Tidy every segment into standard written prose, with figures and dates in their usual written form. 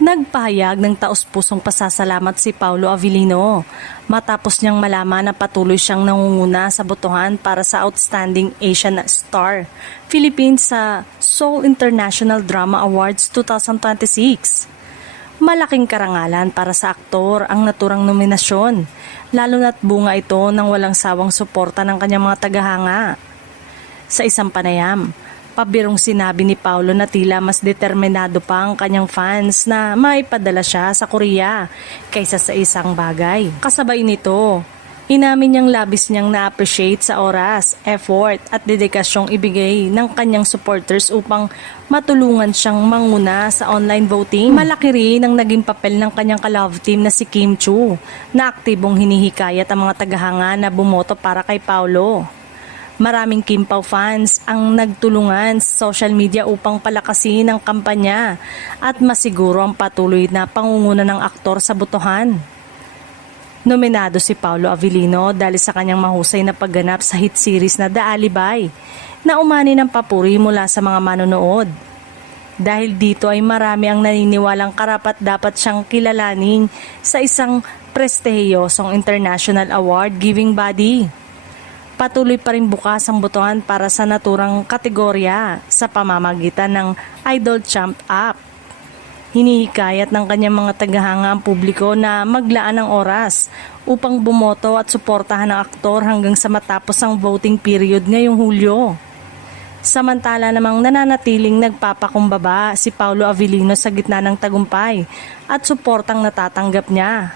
Nagpahayag ng taos-pusong pasasalamat si Paulo Avellino matapos niyang malaman na patuloy siyang nangunguna sa botohan para sa Outstanding Asian Star Philippines sa Seoul International Drama Awards 2026. Malaking karangalan para sa aktor ang naturang nominasyon, lalo na't bunga ito ng walang sawang suporta ng kanyang mga tagahanga. Sa isang panayam, pabirong sinabi ni Paulo na tila mas determinado pa ang kanyang fans na maipadala siya sa Korea kaysa sa isang bagay. Kasabay nito, inamin niyang labis niyang na-appreciate sa oras, effort at dedikasyong ibigay ng kanyang supporters upang matulungan siyang manguna sa online voting. Malaki rin ang naging papel ng kanyang ka-love team na si Kim Chu na aktibong hinihikayat ang mga tagahanga na bumoto para kay Paulo. Maraming Kim Pao fans ang nagtulungan sa social media upang palakasin ang kampanya at masiguro ang patuloy na pangunguna ng aktor sa botohan. Nominado si Paulo Avellino dahil sa kanyang mahusay na pagganap sa hit series na The Alibay na umani ng papuri mula sa mga manonood. Dahil dito ay marami ang naniniwalang karapat-dapat siyang kilalanin sa isang prestihiyosong international award-giving body. Patuloy pa rin bukas ang botohan para sa naturang kategorya sa pamamagitan ng Idol Champ App. Hinihikayat ng kanyang mga tagahanga ang publiko na maglaan ng oras upang bumoto at suportahan ang aktor hanggang sa matapos ang voting period ngayong Hulyo. Samantala namang nananatiling nagpapakumbaba si Paulo Avellino sa gitna ng tagumpay at suportang natatanggap niya.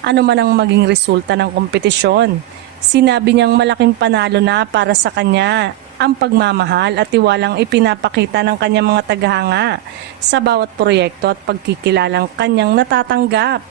Ano man ang maging resulta ng kompetisyon, sinabi niyang malaking panalo na para sa kanya ang pagmamahal at tiwalang ipinapakita ng kanyang mga tagahanga sa bawat proyekto at pagkikilalang kanyang natatanggap.